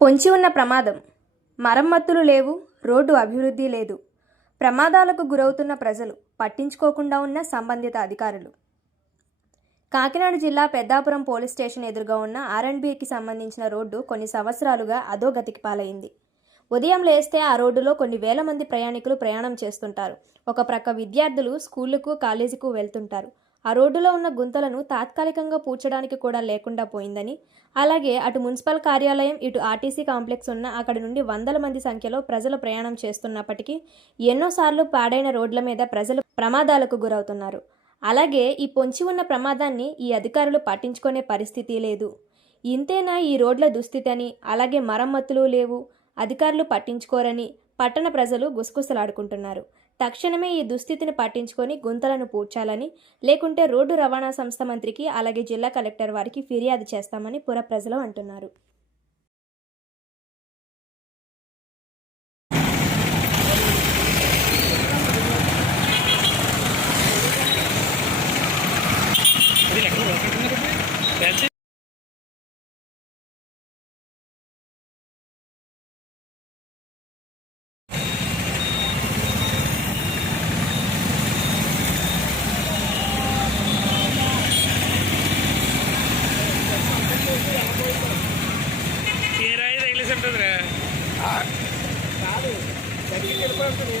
పొంచి ఉన్న ప్రమాదం. మరమ్మతులు లేవు, రోడ్డు అభివృద్ధి లేదు. ప్రమాదాలకు గురవుతున్న ప్రజలు, పట్టించుకోకుండా ఉన్న సంబంధిత అధికారులు. కాకినాడ జిల్లా పెద్దాపురం పోలీస్ స్టేషన్ ఎదురుగా ఉన్న R&Bకి సంబంధించిన రోడ్డు కొన్ని సంవత్సరాలుగా అధోగతికి పాలైంది. ఉదయం లేస్తే ఆ రోడ్డులో కొన్ని వేల మంది ప్రయాణికులు ప్రయాణం చేస్తుంటారు. ఒక ప్రక్క విద్యార్థులు స్కూళ్లకు, కాలేజీకు వెళ్తుంటారు. ఆ రోడ్డులో ఉన్న గుంతలను తాత్కాలికంగా పూడ్చడానికి కూడా లేకుండా పోయిందని, అలాగే అటు మున్సిపల్ కార్యాలయం, ఇటు ఆర్టీసీ కాంప్లెక్స్ ఉన్న అక్కడి నుండి వందల మంది సంఖ్యలో ప్రజలు ప్రయాణం చేస్తున్నప్పటికీ ఎన్నోసార్లు పాడైన రోడ్ల మీద ప్రజలు ప్రమాదాలకు గురవుతున్నారు. అలాగే ఈ పొంచి ఉన్న ప్రమాదాన్ని ఈ అధికారులు పట్టించుకునే పరిస్థితి లేదు. ఇంతేనా ఈ రోడ్ల దుస్థితి అని, అలాగే మరమ్మతులు లేవు, అధికారులు పట్టించుకోరని పట్టణ ప్రజలు గుసగుసలాడుకుంటున్నారు. తక్షణమే ఈ దుస్థితిని పట్టించుకొని గుంతలను పూడ్చాలని, లేకుంటే రోడ్డు రవాణా సంస్థ మంత్రికి, అలాగే జిల్లా కలెక్టర్ వారికి ఫిర్యాదు చేస్తామని పుర ప్రజలు అంటున్నారు. కాదు, దగ్గరికి వెళ్ళిపోతుంది.